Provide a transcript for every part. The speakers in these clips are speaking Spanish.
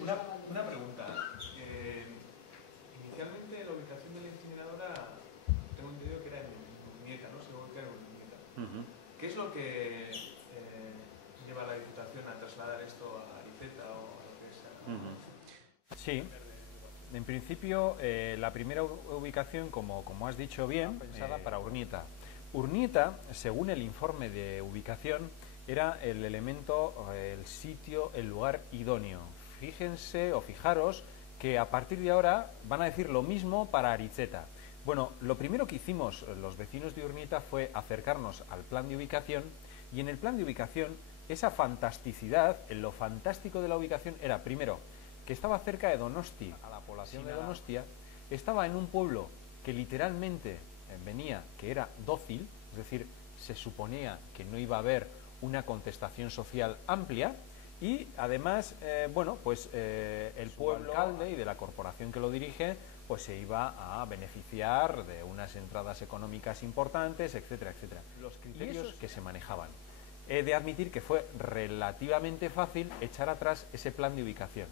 Una pregunta. Inicialmente la ubicación de la incineradora, tengo entendido que era en Urnieta, ¿no? Se va a ubicar en Urnieta. ¿Qué es lo que lleva a la Diputación a trasladar esto a Ariceta o a lo que sea? Sí. En principio, la primera ubicación, como has dicho bien, pensada para Urnieta. Urnieta, según el informe de ubicación, era el elemento, el sitio, el lugar idóneo. Fíjense o fijaros que a partir de ahora van a decir lo mismo para Ariceta. Bueno, lo primero que hicimos los vecinos de Urnieta fue acercarnos al plan de ubicación, y en el plan de ubicación esa fantasticidad, lo fantástico de la ubicación era, primero, que estaba cerca de Donosti, a la población de Donostia, estaba en un pueblo que literalmente venía, que era dócil, es decir, se suponía que no iba a haber una contestación social amplia, y además, el pueblo, alcalde y de la corporación que lo dirige, pues se iba a beneficiar de unas entradas económicas importantes, etcétera, etcétera. Los criterios que se manejaban. He de admitir que fue relativamente fácil echar atrás ese plan de ubicación.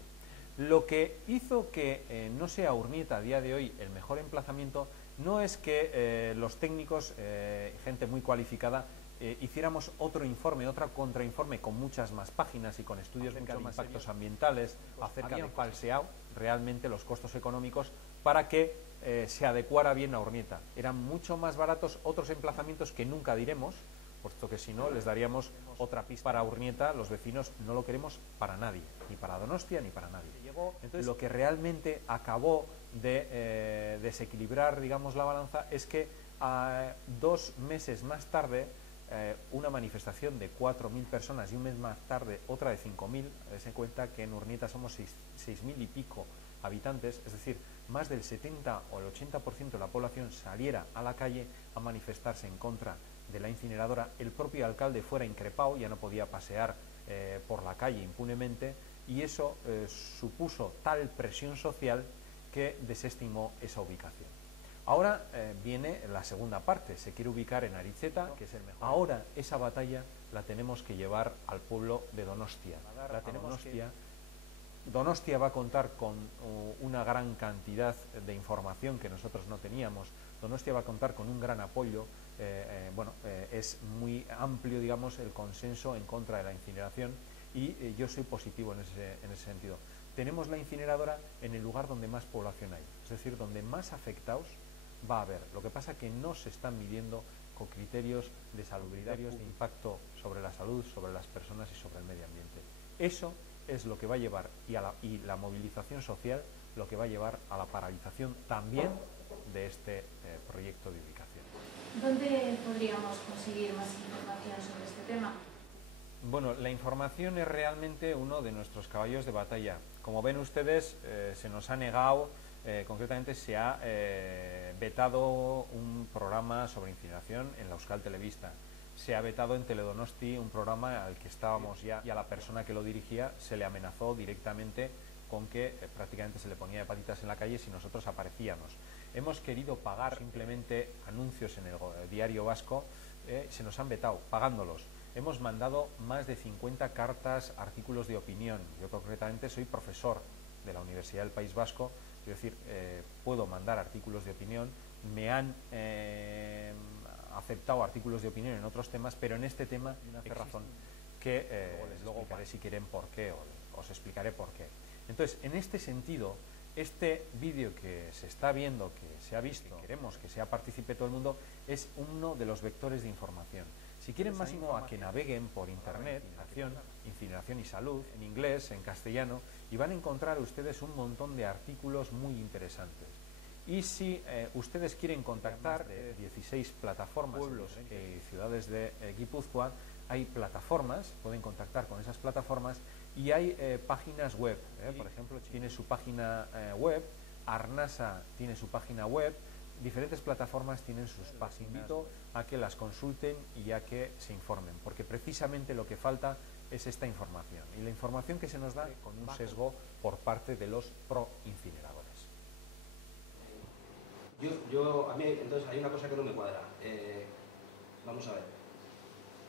Lo que hizo que no sea Urnieta a día de hoy el mejor emplazamiento no es que los técnicos, gente muy cualificada, hiciéramos otro informe, otro contrainforme con muchas más páginas y con estudios de impactos ambientales, habían falseado realmente los costos económicos para que se adecuara bien a Urnieta. Eran mucho más baratos otros emplazamientos que nunca diremos, puesto que si no les daríamos otra pista. Para Urnieta los vecinos no lo queremos para nadie, ni para Donostia ni para nadie. Entonces, lo que realmente acabó de desequilibrar, digamos, la balanza es que 2 meses más tarde una manifestación de 4.000 personas y un mes más tarde otra de 5.000, dense cuenta que en Urnieta somos 6.000 y pico habitantes, es decir, más del 70 o el 80% de la población saliera a la calle a manifestarse en contra de la incineradora. El propio alcalde fuera increpado, ya no podía pasear por la calle impunemente, y eso supuso tal presión social que desestimó esa ubicación. Ahora viene la segunda parte, se quiere ubicar en Ariceta, que es el mejor. Ahora esa batalla la tenemos que llevar al pueblo de Donostia. Donostia va a contar con una gran cantidad de información que nosotros no teníamos. Donostia va a contar con un gran apoyo. Es muy amplio, digamos, el consenso en contra de la incineración, y yo soy positivo en ese sentido. Tenemos la incineradora en el lugar donde más población hay, es decir, donde más afectados va a haber. Lo que pasa es que no se están midiendo con criterios de salubridad, de impacto sobre la salud, sobre las personas y sobre el medio ambiente. Eso es lo que va a llevar, y la movilización social, lo que va a llevar a la paralización también de este proyecto de ubicación. ¿Dónde podríamos conseguir más información sobre este tema? Bueno, la información es realmente uno de nuestros caballos de batalla. Como ven ustedes, se nos ha negado, concretamente se ha vetado un programa sobre incineración en la Euskal Telebista. Se ha vetado en Teledonosti un programa al que estábamos ya, y a la persona que lo dirigía se le amenazó directamente con que prácticamente se le ponía de patitas en la calle si nosotros aparecíamos. Hemos querido pagar simplemente anuncios en el diario vasco, se nos han vetado, pagándolos. Hemos mandado más de 50 cartas, artículos de opinión. Yo concretamente soy profesor de la Universidad del País Vasco, es decir, puedo mandar artículos de opinión. Me han aceptado artículos de opinión en otros temas, pero en este tema hay una razón que luego explicaré si quieren por qué, o os explicaré por qué. Entonces, en este sentido, este vídeo que se está viendo, que se ha visto, que queremos que sea partícipe todo el mundo, es uno de los vectores de información. Si quieren más a que naveguen por internet, incineración y salud, en inglés, en castellano, y van a encontrar ustedes un montón de artículos muy interesantes. Y si ustedes quieren contactar 16 plataformas, pueblos y ciudades de Guipúzcoa, hay plataformas, pueden contactar con esas plataformas, y hay páginas web. Por ejemplo, tiene su página web, Arnasa tiene su página web, diferentes plataformas tienen sus páginas. Invito a que las consulten y a que se informen, porque precisamente lo que falta es esta información, y la información que se nos da con un sesgo por parte de los pro-incineradores. A mí, entonces, hay una cosa que no me cuadra. Vamos a ver.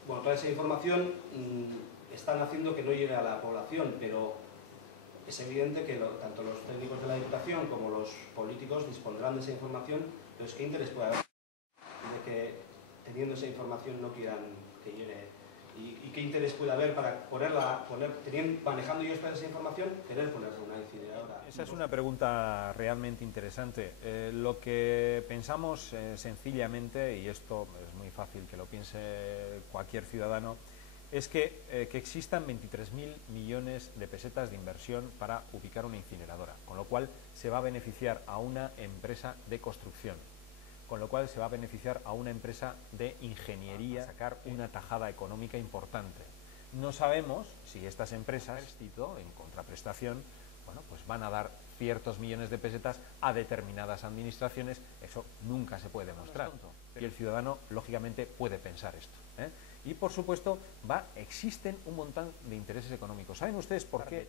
Bueno, toda esa información están haciendo que no llegue a la población, pero es evidente que tanto los técnicos de la Diputación como los políticos dispondrán de esa información. Entonces, ¿qué interés puede haber de que, teniendo esa información, no quieran que llegue? ¿Y qué interés puede haber para manejando yo esa información, querer ponerle una incineradora? Esa es una pregunta realmente interesante. Lo que pensamos sencillamente, y esto es muy fácil que lo piense cualquier ciudadano, es que existan 23.000 millones de pesetas de inversión para ubicar una incineradora, con lo cual se va a beneficiar a una empresa de construcción, con lo cual se va a beneficiar a una empresa de ingeniería, a sacar una tajada económica importante. No sabemos si estas empresas, en contraprestación, bueno, pues van a dar ciertos millones de pesetas a determinadas administraciones. Eso nunca se puede demostrar. Y el ciudadano, lógicamente, puede pensar esto, ¿eh? Y, por supuesto, existen un montón de intereses económicos. ¿Saben ustedes por qué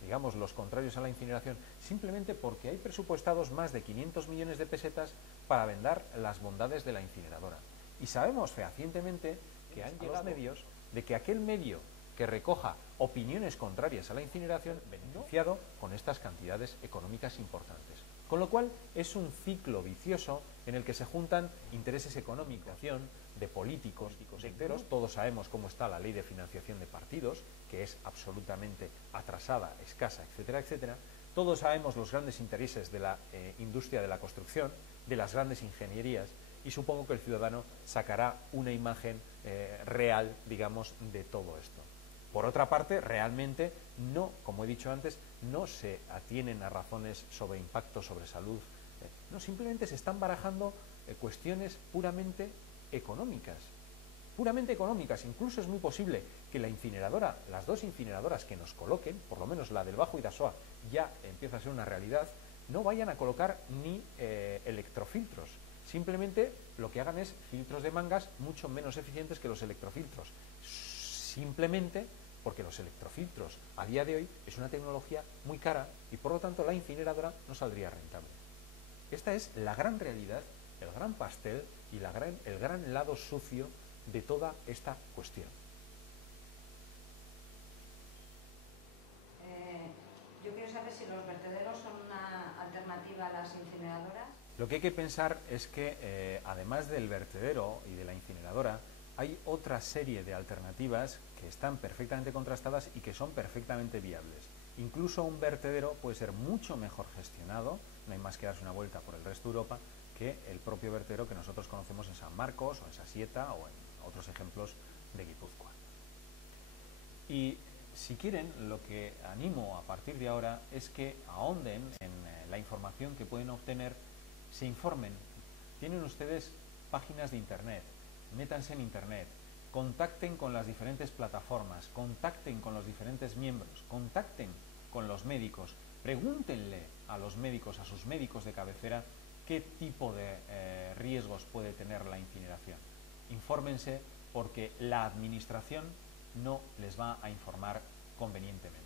digamos, los contrarios a la incineración? Simplemente porque hay presupuestados más de 500 millones de pesetas para vender las bondades de la incineradora. Y sabemos fehacientemente que han llegado medios de que aquel medio que recoja opiniones contrarias a la incineración beneficiado con estas cantidades económicas importantes. Con lo cual es un ciclo vicioso en el que se juntan intereses económicos, de políticos, de enteros. Todos sabemos cómo está la ley de financiación de partidos, que es absolutamente atrasada, escasa, etcétera, etcétera. Todos sabemos los grandes intereses de la industria de la construcción, de las grandes ingenierías, y supongo que el ciudadano sacará una imagen real, digamos, de todo esto. Por otra parte, realmente no, como he dicho antes, no se atienen a razones sobre impacto sobre salud, no, simplemente se están barajando cuestiones puramente económicas. Puramente económicas. Incluso es muy posible que la incineradora, las dos incineradoras que nos coloquen, por lo menos la del Bajo Bidasoa, ya empieza a ser una realidad, no vayan a colocar ni electrofiltros. Simplemente lo que hagan es filtros de mangas mucho menos eficientes que los electrofiltros. Simplemente porque los electrofiltros a día de hoy es una tecnología muy cara y por lo tanto la incineradora no saldría rentable. Esta es la gran realidad, el gran pastel y el gran lado sucio de toda esta cuestión. Yo quiero saber si los vertederos son una alternativa a las incineradoras. Lo que hay que pensar es que además del vertedero y de la incineradora, hay otra serie de alternativas que están perfectamente contrastadas y que son perfectamente viables. Incluso un vertedero puede ser mucho mejor gestionado, no hay más que darse una vuelta por el resto de Europa, que el propio vertedero que nosotros conocemos en San Marcos o en Sasieta o en otros ejemplos de Guipúzcoa. Y si quieren, lo que animo a partir de ahora es que ahonden en la información que pueden obtener, se informen. Tienen ustedes páginas de internet, métanse en internet, contacten con las diferentes plataformas, contacten con los diferentes miembros, contacten con los médicos, pregúntenle a los médicos, a sus médicos de cabecera, qué tipo de riesgos puede tener la incineración. Infórmense porque la administración no les va a informar convenientemente.